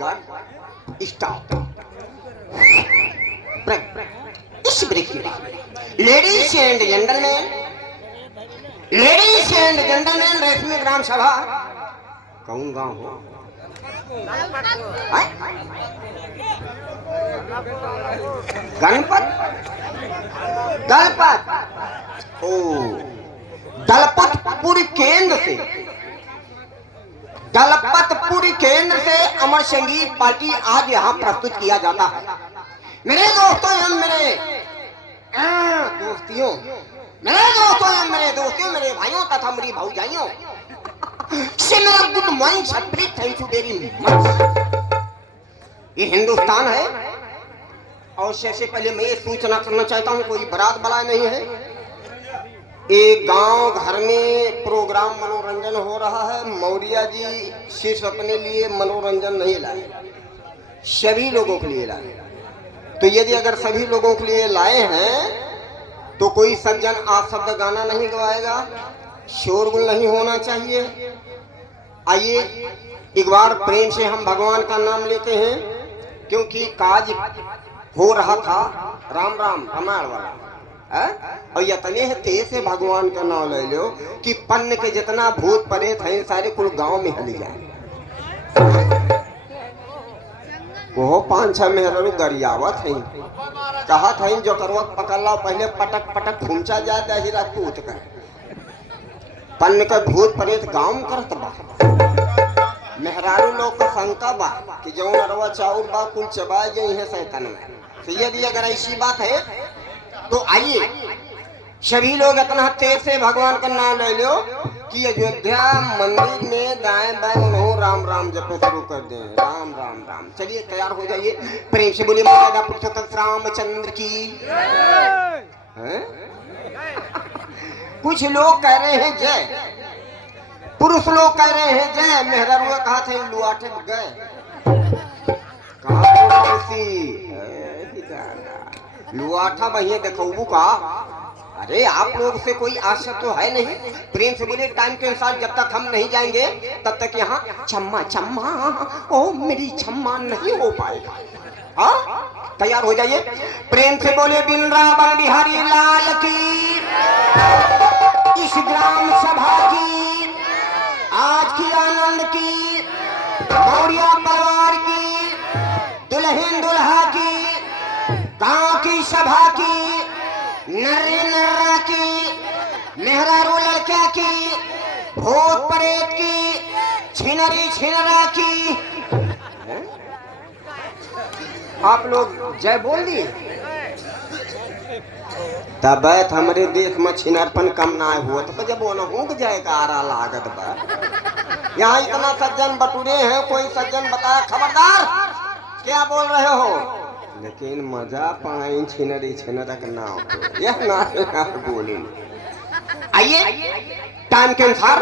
God stop break इस break के बाद लेडीज एंड जेंटलमैन रेशमी ग्राम सभा कौन गांव हो गणपत दलपत ओ दलपतपुर केंद्र से अमर संगीत पार्टी आज यहाँ प्रस्तुत किया जाता है। मेरे दोस्तों एवं मेरे दोस्तियों मेरे भाइयों तथा मेरी भौजाइयों से मेरा good morning Sapreet thank you very much. ये हिंदुस्तान है और सबसे पहले मैं ये सूचना करना चाहता हूँ कोई बारात बला नहीं है। एक गांव घर में प्रोग्राम मनोरंजन हो रहा है। मौर्या जी सिर्फ अपने लिए मनोरंजन नहीं लाए, सभी लोगों के लिए लाए। तो यदि अगर सभी लोगों के लिए लाए हैं तो कोई सज्जन आपशब्द गाना नहीं गवाएगा, शोरगुल नहीं होना चाहिए। आइए एक बार प्रेम से हम भगवान का नाम लेते हैं क्योंकि काज हो रहा था राम राम रामायण वाला और यतने है तेज से भगवान का नाम ले लो कि पन्न के जितना भूत प्रेत है सारे कुल गांव में हल जाए। वो 5-6 मेहररू गरियावत है कहा था जो करवत पकड़ लो पहले पटक पटक घूमचा जाए दहीरा कूद कर पन्न के भूत प्रेत गांव में करत बा। मेहरारू लोग का शंका बा कि जो नरवा चाउर बा कुल चबाए गई है शैतान में। तो यदि अगर ऐसी बात है तो आइए सभी लोग इतना तेज से भगवान का नाम ले लो कि अयोध्या मंदिर में दाएं बाएं हो राम राम जप शुरू कर दें। राम राम राम। चलिए तैयार हो जाइए। प्रेम से बोलिए मर्यादा पुरुषोत्तम रामचंद्र की। कुछ लोग कह रहे हैं जय, पुरुष लोग कह रहे हैं जय। मेहरारू कहा थे लुआठे गए लुआठा भैया देखू का। अरे आप लोग से कोई आशा तो है नहीं। प्रेम से बोले टाइम के अनुसार जब तक हम नहीं जाएंगे तब तक यहाँ छम्मा छम्मा ओ मेरी छम्मा नहीं हो पाएगा। हाँ तैयार हो जाइए। प्रेम से बोले वृंदावन बिहारी लाल की, इस ग्राम सभा की, आज की आनंद की, मौर्या परिवार की, दुल्हन दुल्हा की, गांव की सभा की, नर्रे नर्रा की, मेहरारू लड़का की, भूत प्रेत की, छिनरी छिनरा की। आप लोग जय बोल दिए तब हमारे देश में छिनरपन कम ना हुआ तो जब वो न जाएगा आरा लागत बा। यहाँ इतना सज्जन बटुरे हैं, कोई सज्जन बताया खबरदार क्या बोल रहे हो, लेकिन मजा पाई छिनरी छिनरक ना हो यह ना बोले। आइए टाइम के अनुसार।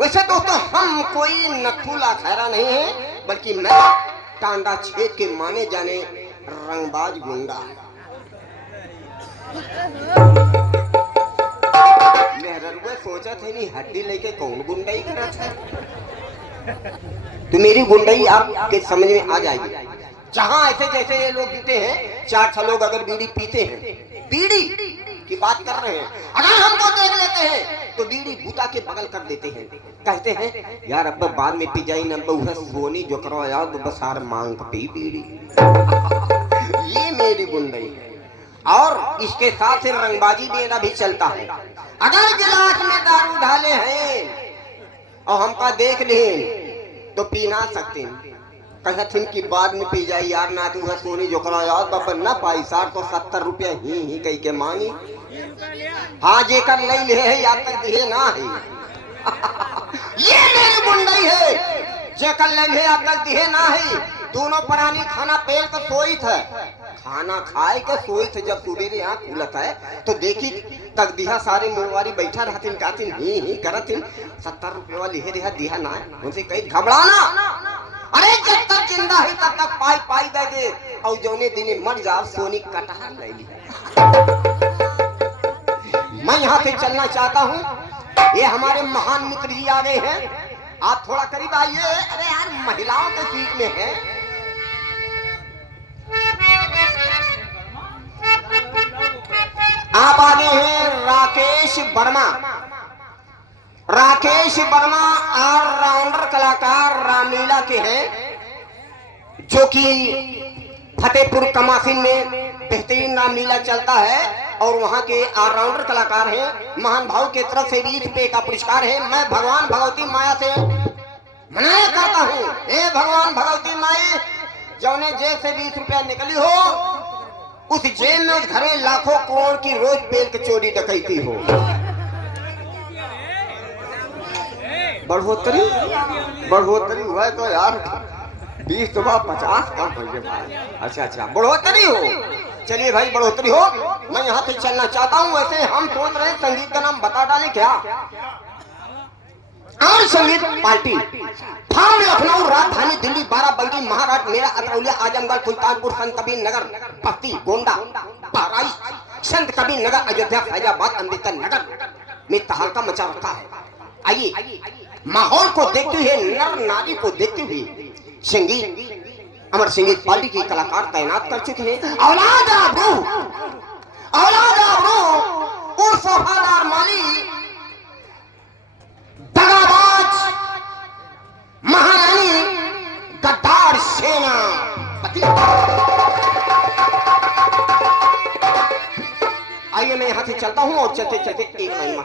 वैसे दोस्तों हम कोई नथुला खैरा नहीं है बल्कि मैं टांडा छेद के माने जाने रंगबाज गुंडा। मेहररुआ सोचा थे नहीं हड्डी लेके कौन गुंडाई करा था। तो मेरी गुंडाई आपके समझ में आ जाएगी। जहां ऐसे जैसे ये लोग पीते हैं 4-6 लोग अगर बीड़ी पीते हैं, बीड़ी की बात कर रहे हैं, अगर हमको देख लेते हैं तो बीड़ी बूता के बगल कर देते हैं। कहते हैं यार अब बाद में पी जाई न वह सोनी जो करो यार बसार मांग पी बीड़ी। ये मेरी गुंडाई है। और इसके साथ ही रंगबाजी देना भी चलता है। अगर गिलास में दारू ढाले हैं और हमका देख ले तो पी ना सकते, कहथिन कि बाद में पी जाए यार ना तू सोनी जो करो यार बाबा न पाई सार तो 70 रुपया ही कही के मांगी। हाँ जे कर ले ले है या तक दिए ना है। ये मेरी गुंडाई है। जे कर ले ले या तक दिए ना है। दोनों प्राणी खाना पेल कर सोई थे, खाना खाए के सोई थे। जब सुबेरे यहाँ खुलत है तो देखी तक दिया सारे मुंहवारी बैठा रहती कहती ही करती 70 रुपये वाली है दिया ना उनसे कहीं घबराना। अरे जब तक जिंदा है तब तक पाई पाई दे दे और जौने दिने मर जाओ सोनी कटहल ले लिया। मैं यहाँ से चलना चाहता हूँ। ये हमारे महान मित्र जी आ गए हैं। आप थोड़ा करीब आइए। अरे यार महिलाओं के सीट में है। आप आगे हैं राकेश वर्मा। राकेश वर्मा ऑलराउंडर कलाकार रामलीला के हैं, जो कि फतेहपुर कमासिन में बेहतरीन रामलीला चलता है और वहां के ऑलराउंडर कलाकार हैं। महान भाव के तरफ से 20 रुपए का पुरस्कार है। मैं भगवान भगवती माया से मनाया करता हूँ, हे भगवान भगवती माई, जौने जेब से 20 रुपया निकली हो, उस जेब में उस घर में लाखों करोड़ की रोज बेल की चोरी डकैती हो। बढ़ोतरी बढ़ोतरी हुआ है तो यार 20 तो 50 कम हो भाई। अच्छा बढ़ोतरी हो, चलिए भाई बढ़ोतरी हो। मैं यहाँ से चलना चाहता हूँ। वैसे हम सोच रहे हैं संगीत का नाम बता डालें क्या? और संगीत पार्टी फार्म लखनऊ, राजधानी दिल्ली, बाराबंकी, महाराष्ट्र, मेरा अतरौलिया, आजमगढ़, सुल्तानपुर, संत कबीर नगर, बस्ती, गोंडा, बहराइच, संत कबीर नगर, अयोध्या, फैजाबाद, अम्बेडकर नगर में तहलका मचा रखा है। आइए माहौल को देखते हुए, नर नारी को देखते हुए संगीत अमर संगीत पार्टी के कलाकार तैनात कर चुके हैं। औलाद आबरू उर्फ वफादार माली, दगाबाज महारानी, गद्दार सेना पति। आइए मैं यहाँ से चलता हूँ और चलते चलते एक महीना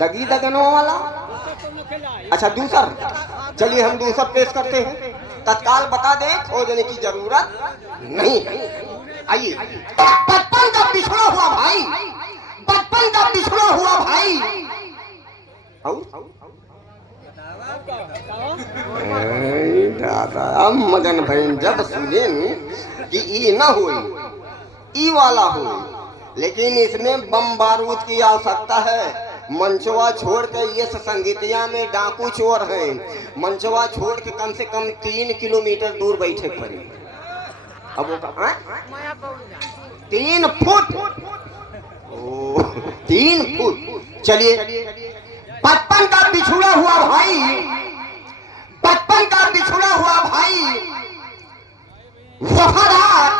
दगी दगनों वाला। अच्छा दूसर, चलिए हम दूसर पेश करते हैं। तत्काल बता दें, खोजने की जरूरत नहीं। आइए, बचपन का पिछड़ा हुआ भाई, बचपन का पिछड़ा हुआ भाई। दादा मगन बहन जब सुने कि ई ना हो, ई वाला हो, लेकिन इसमें बम बारूद की आवश्यकता है। मंचवा छोड़ के ये संगीतिया में डाकू चोर हैं। मंचवा छोड़ के कम से कम 3 किलोमीटर दूर बैठे पड़े। अब वो 3 फुट, 3 फुट। चलिए, बचपन का बिछुड़ा हुआ भाई, बचपन का बिछुड़ा हुआ भाई, वफादार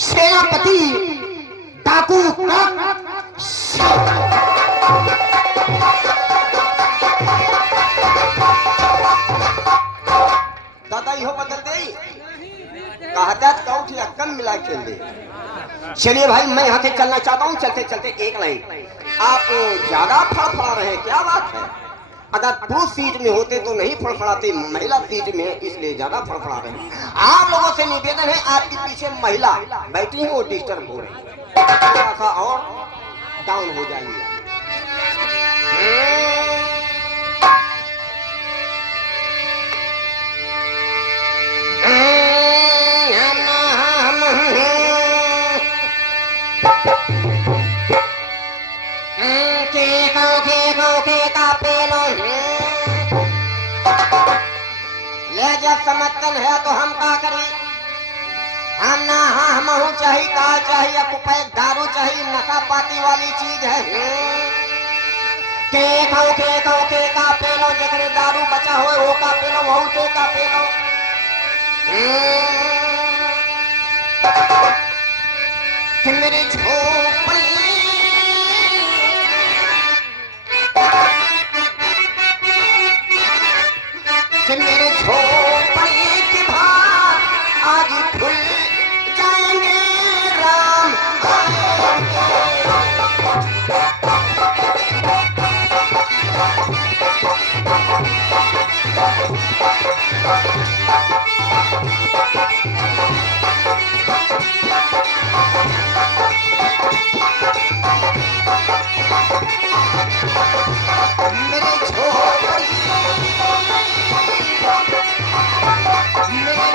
सेनापति, डाकू दादा इहो बदल दे, कहता कौठी अक्कम मिला खेल दे। चलिए भाई मैं यहाँ से चलना चाहता हूँ। चलते चलते एक लाइन, आप ज्यादा फड़फड़ा रहे, क्या बात है? अगर पुरुष सीट में होते तो नहीं फड़फड़ाते, महिला सीट में है इसलिए ज्यादा फड़फड़ा रहे। आप लोगों से निवेदन है, आपके पीछे महिला बैठी है, वो डिस्टर्ब हो रही, थोड़ा सा और डाउन हो जाएंगे। ले जब समझतन है तो हम का करें? हम ना हम चाहिए, का चाहिए, आपको दारू चाहिए, नशा पाती वाली चीज है। के का पेलो, जगरे दारू बचा हो वो का पेलो, वो से का पेलो। कि मेरी झोपड़ी कि मेरे झोपड़ी के भाग आज खुल जाएंगे राम। मेरे झोपड़ी मेरे